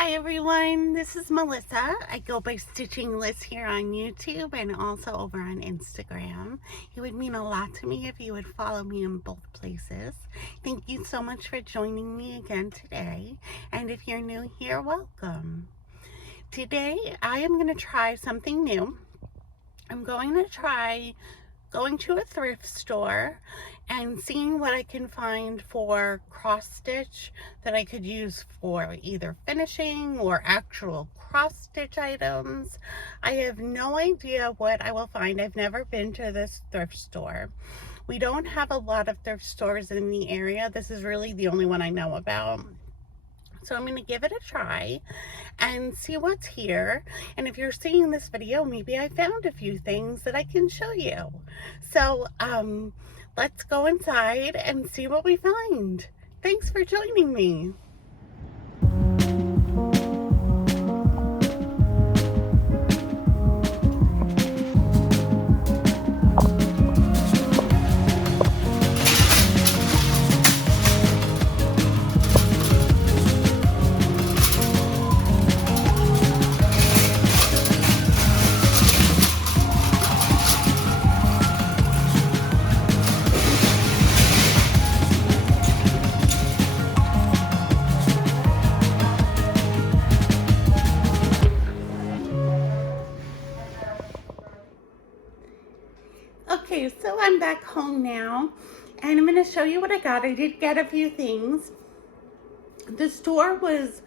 Hi everyone, this is Melissa. I go by Stitching Liz here on YouTube and also over on Instagram. It would mean a lot to me if you would follow me in both places. Thank you so much for joining me again today. And if you're new here, welcome. Today I am going to try something new. I'm going to try going to a thrift store and seeing what I can find for cross stitch that I could use for either finishing or actual cross stitch items. I have no idea what I will find. I've never been to this thrift store. We don't have a lot of thrift stores in the area. This is really the only one I know about. So I'm going to give it a try and see what's here. And if you're seeing this video, maybe I found a few things that I can show you. So let's go inside and see what we find. Thanks for joining me. Okay, so I'm back home now, and I'm going to show you what I got. I did get a few things. The store was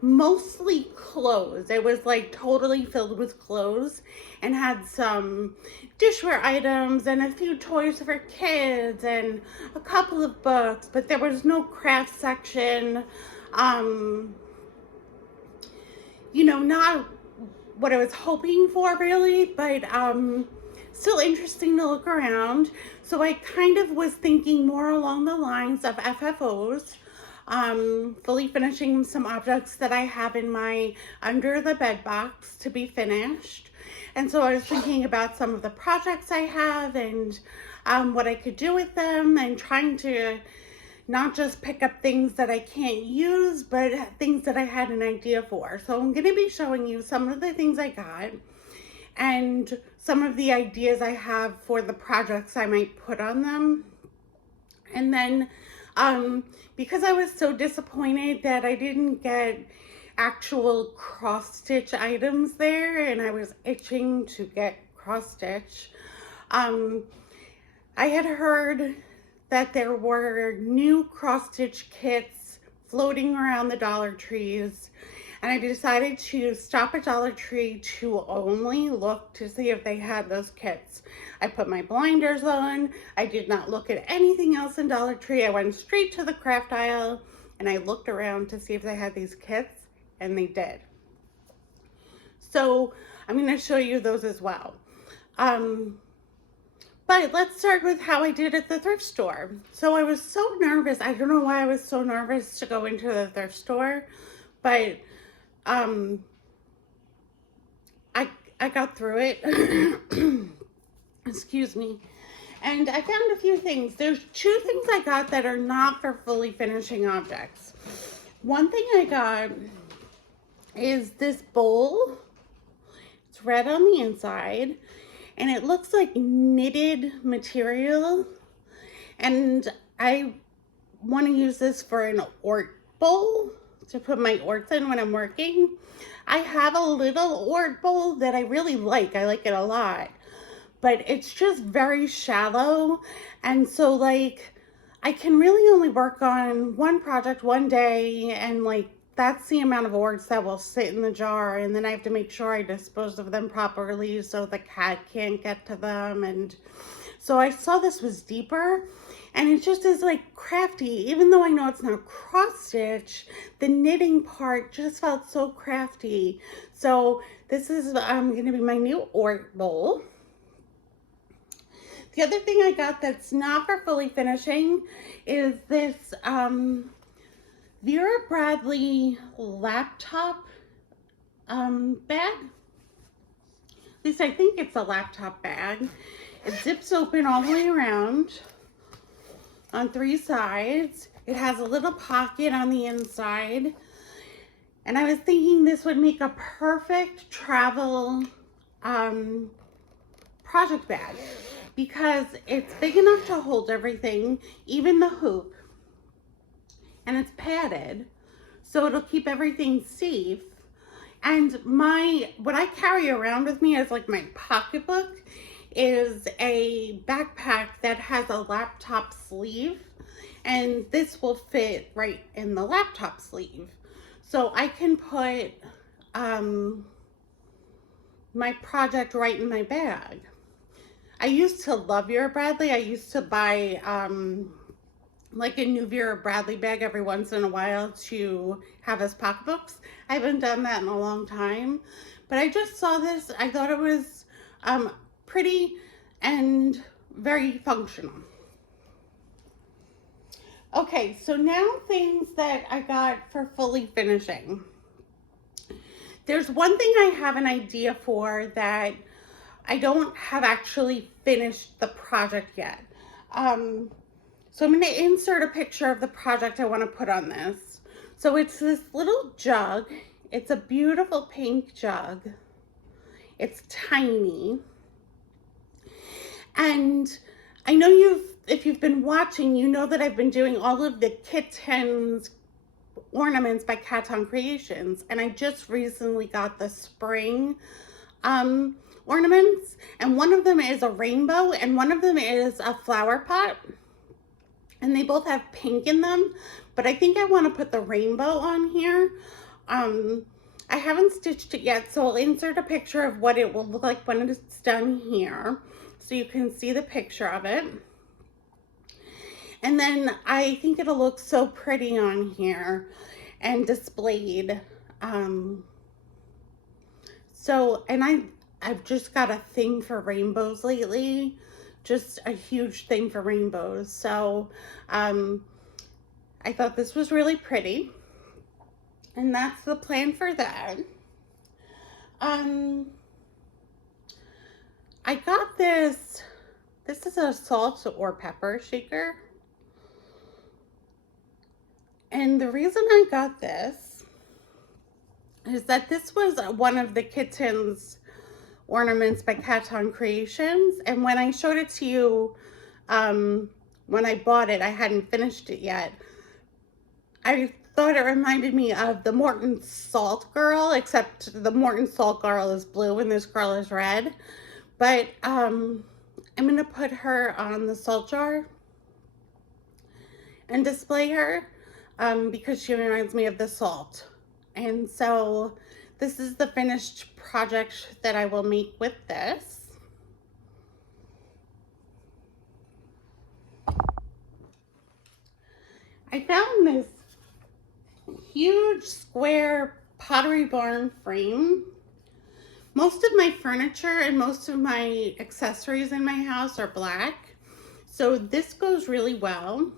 mostly clothes. It was like totally filled with clothes and had some dishware items and a few toys for kids and a couple of books, but there was no craft section. Not what I was hoping for really, but still interesting to look around. So I kind of was thinking more along the lines of FFOs, fully finishing some objects that I have in my under the bed box to be finished. And so I was thinking about some of the projects I have and what I could do with them, and trying to not just pick up things that I can't use, but things that I had an idea for. So I'm going to be showing you some of the things I got and some of the ideas I have for the projects I might put on them. And then because I was so disappointed that I didn't get actual cross stitch items there, and I was itching to get cross stitch, I had heard that there were new cross stitch kits floating around the Dollar Trees, and I decided to stop at Dollar Tree to only look to see if they had those kits. I put my blinders on. I did not look at anything else in Dollar Tree. I went straight to the craft aisle and I looked around to see if they had these kits, and they did. So I'm going to show you those as well. But let's start with how I did at the thrift store. So I was so nervous. I don't know why I was so nervous to go into the thrift store, but I got through it. Excuse me. And I found a few things. There's two things I got that are not for fully finishing objects. One thing I got is this bowl. It's red on the inside, and it looks like knitted material, and I want to use this for an ort bowl to put my orts in when I'm working. I have a little ort bowl that I really like. I like it a lot, but it's just very shallow, and so like I can really only work on one project one day, and like that's the amount of orts that will sit in the jar, and then I have to make sure I dispose of them properly so the cat can't get to them. And so I saw this was deeper, and it just is like crafty. Even though I know it's not cross stitch, the knitting part just felt so crafty. So this is going to be my new ort bowl. The other thing I got that's not for fully finishing is this Vera Bradley laptop bag. At least I think it's a laptop bag. It zips open all the way around on 3 sides. It has a little pocket on the inside, And I was thinking this would make a perfect travel project bag because it's big enough to hold everything, even the hoop, and it's padded, so it'll keep everything safe. And what I carry around with me as like my pocketbook is a backpack that has a laptop sleeve, and this will fit right in the laptop sleeve. So I can put my project right in my bag. I used to love Vera Bradley. I used to buy like a new Vera Bradley bag every once in a while to have as pocketbooks. I haven't done that in a long time, but I just saw this. I thought it was pretty and very functional. Okay, so now things that I got for fully finishing. There's one thing I have an idea for that I don't have actually finished the project yet. So I'm going to insert a picture of the project I want to put on this. So it's this little jug. It's a beautiful pink jug. It's tiny. And I know if you've been watching, you know that I've been doing all of the kittens ornaments by Caton Creations. And I just recently got the spring ornaments. And one of them is a rainbow and one of them is a flower pot. And they both have pink in them, but I think I want to put the rainbow on here. I haven't stitched it yet, so I'll insert a picture of what it will look like when it's done here, so you can see the picture of it. And then I think it'll look so pretty on here and displayed. And I've just got a thing for rainbows lately. Just a huge thing for rainbows. So I thought this was really pretty. And that's the plan for that. I got this is a salt or pepper shaker. And the reason I got this is that this was one of the kittens ornaments by Caton Creations, and when I showed it to you when I bought it, I hadn't finished it yet. I thought it reminded me of the Morton Salt Girl, except the Morton Salt Girl is blue and this girl is red. But I'm gonna put her on the salt jar and display her because she reminds me of the salt. And so this is the finished project that I will make with this. I found this huge square Pottery Barn frame. Most of my furniture and most of my accessories in my house are black, so this goes really well.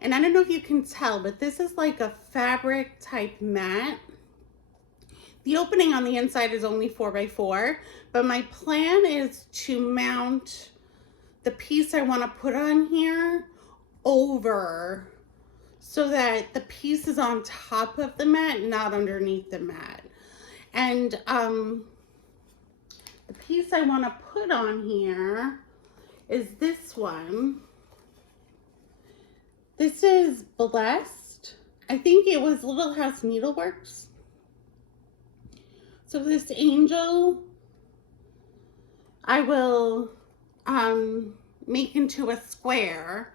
And I don't know if you can tell, but this is like a fabric type mat. The opening on the inside is only 4x4, but my plan is to mount the piece I want to put on here over so that the piece is on top of the mat, not underneath the mat. And the piece I want to put on here is this one. This is Blessed. I think it was Little House Needleworks. So this angel, I will make into a square.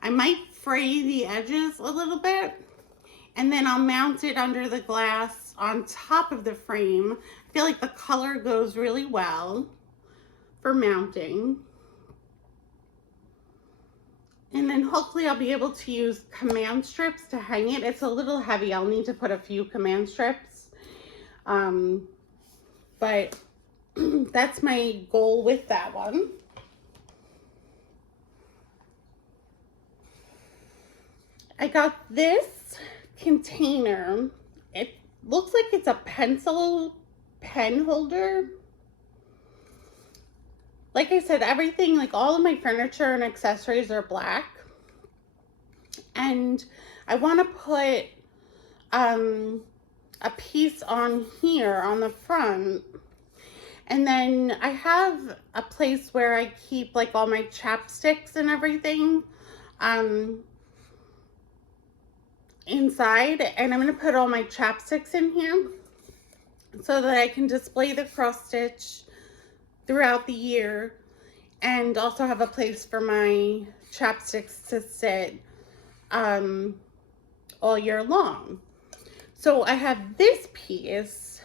I might fray the edges a little bit, and then I'll mount it under the glass on top of the frame. I feel like the color goes really well for mounting. And then hopefully I'll be able to use command strips to hang it. It's a little heavy. I'll need to put a few command strips. But that's my goal with that one. I got this container. It looks like it's a pencil pen holder. Like I said, everything, like all of my furniture and accessories are black. And I want to put a a piece on here on the front. And then I have a place where I keep like all my chapsticks and everything inside. And I'm going to put all my chapsticks in here so that I can display the cross stitch throughout the year, and also have a place for my chapsticks to sit all year long. So I have this piece,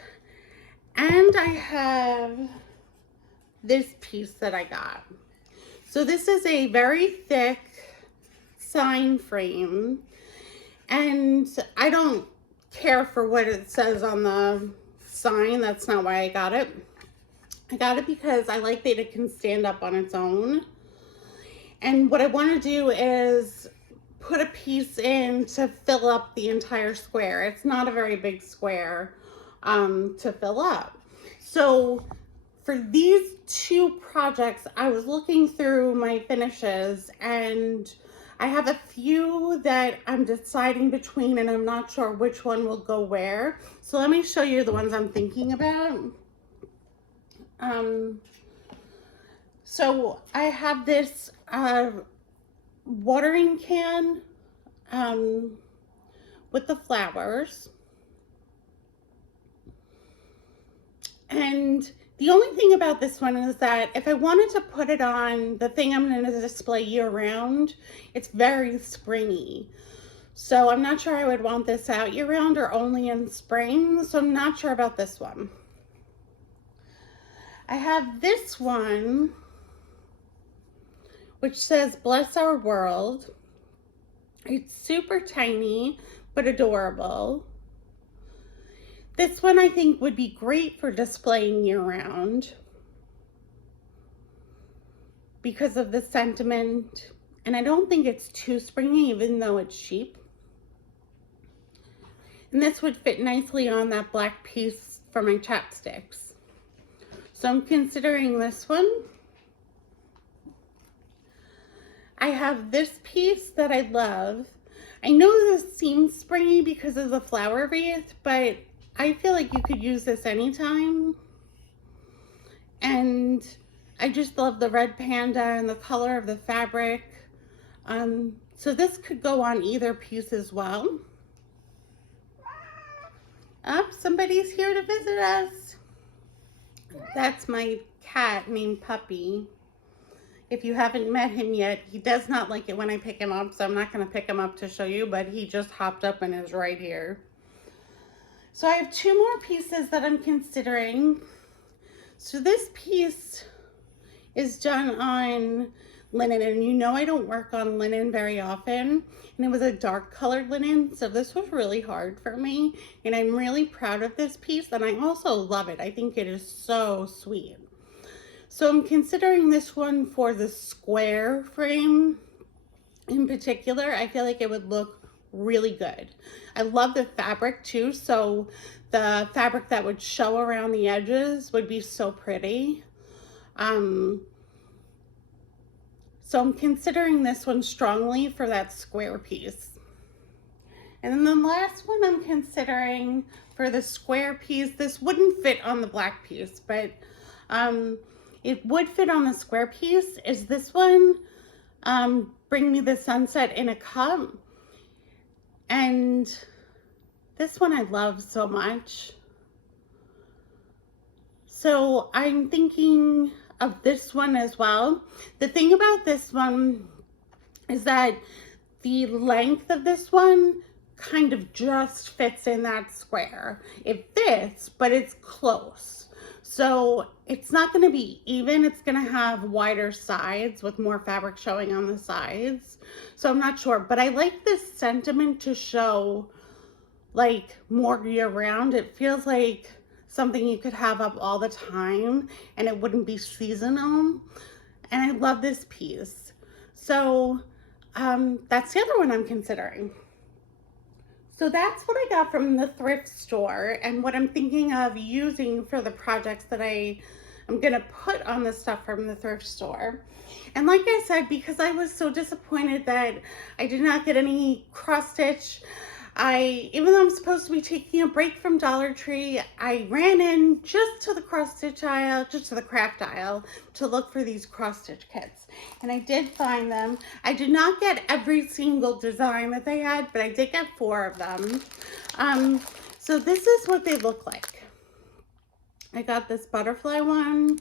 and I have this piece that I got. So this is a very thick sign frame, and I don't care for what it says on the sign. That's not why I got it. I got it because I like that it can stand up on its own. And what I want to do is put a piece in to fill up the entire square. It's not a very big square to fill up. So for these two projects, I was looking through my finishes, and I have a few that I'm deciding between, and I'm not sure which one will go where. So let me show you the ones I'm thinking about. So I have this watering can with the flowers. And the only thing about this one is that if I wanted to put it on the thing I'm going to display year round, it's very springy. So I'm not sure I would want this out year round or only in spring. So I'm not sure about this one. I have this one, which says "Bless Our World." It's super tiny, but adorable. This one I think would be great for displaying year round because of the sentiment. And I don't think it's too springy, even though it's cheap. And this would fit nicely on that black piece for my chapsticks. So I'm considering this one. I have this piece that I love. I know this seems springy because of the flower wreath, but I feel like you could use this anytime. And I just love the red panda and the color of the fabric. So this could go on either piece as well. Oh, somebody's here to visit us. That's my cat named Puppy. If you haven't met him yet, he does not like it when I pick him up, so I'm not going to pick him up to show you, but he just hopped up and is right here. So I have two more pieces that I'm considering. So this piece is done on linen, and you know I don't work on linen very often, and it was a dark colored linen, so this was really hard for me, and I'm really proud of this piece, and I also love it. I think it is so sweet. So I'm considering this one for the square frame in particular. I feel like it would look really good. I love the fabric too, so the fabric that would show around the edges would be so pretty. So I'm considering this one strongly for that square piece. And then the last one I'm considering for the square piece, this wouldn't fit on the black piece, but it would fit on the square piece, is this one, Bring Me the Sunset in a Cup. And this one I love so much. So I'm thinking of this one as well. The thing about this one is that the length of this one kind of just fits in that square. It fits, but it's close. So it's not going to be even. It's going to have wider sides with more fabric showing on the sides. So I'm not sure, but I like this sentiment to show like more year round. It feels like something you could have up all the time and it wouldn't be seasonal. And I love this piece. So that's the other one I'm considering. So that's what I got from the thrift store and what I'm thinking of using for the projects that I'm gonna put on the stuff from the thrift store. And like I said, because I was so disappointed that I did not get any cross stitch Even though I'm supposed to be taking a break from Dollar Tree, I ran in just to the cross stitch aisle, just to the craft aisle, to look for these cross stitch kits. And I did find them. I did not get every single design that they had, but I did get 4 of them. So this is what they look like. I got this butterfly one.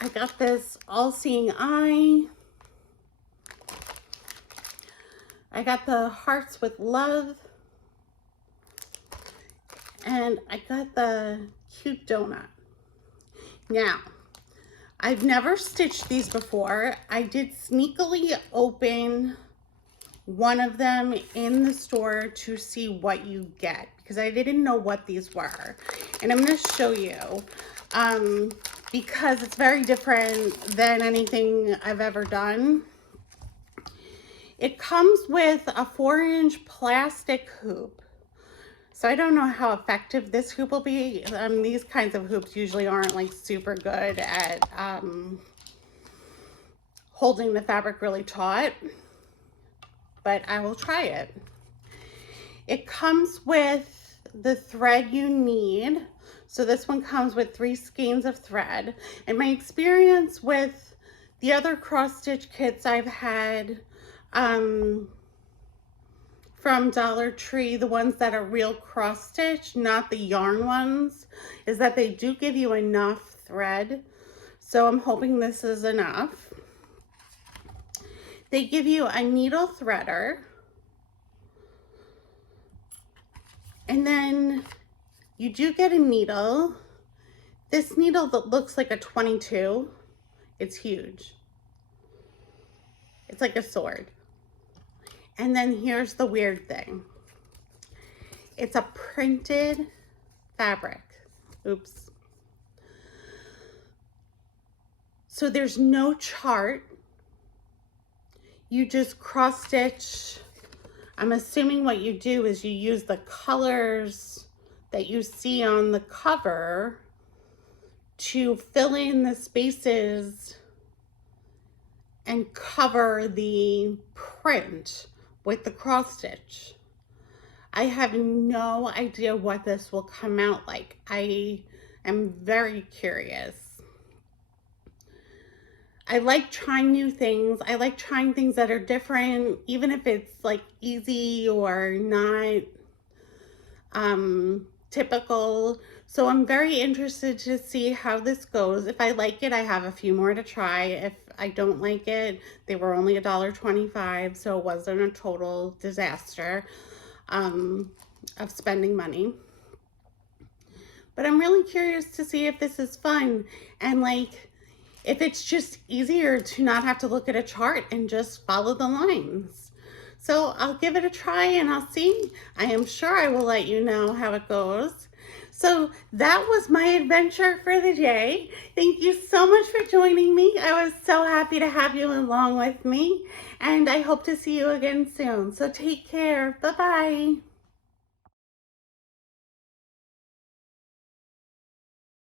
I got this all-seeing eye. I got the hearts with love. And I got the cute donut. Now, I've never stitched these before. I did sneakily open one of them in the store to see what you get, because I didn't know what these were. And I'm going to show you because it's very different than anything I've ever done. It comes with a 4-inch plastic hoop. So I don't know how effective this hoop will be. These kinds of hoops usually aren't like super good at holding the fabric really taut, but I will try it. It comes with the thread you need. So this one comes with 3 skeins of thread. And my experience with the other cross stitch kits I've had from Dollar Tree, the ones that are real cross stitch, not the yarn ones, is that they do give you enough thread. So I'm hoping this is enough. They give you a needle threader. And then you do get a needle. This needle that looks like a 22, it's huge. It's like a sword. And then here's the weird thing. It's a printed fabric. Oops. So there's no chart. You just cross stitch. I'm assuming what you do is you use the colors that you see on the cover to fill in the spaces and cover the print with the cross stitch. I have no idea what this will come out like. I am very curious. I like trying new things. I like trying things that are different, even if it's like easy or not typical. So I'm very interested to see how this goes. If I like it, I have a few more to try. If I don't like it, they were only $1.25, so it wasn't a total disaster of spending money. But I'm really curious to see if this is fun and like if it's just easier to not have to look at a chart and just follow the lines. So I'll give it a try and I'll see. I am sure I will let you know how it goes. So that was my adventure for the day. Thank you so much for joining me. I was so happy to have you along with me, and I hope to see you again soon. So take care. Bye-bye.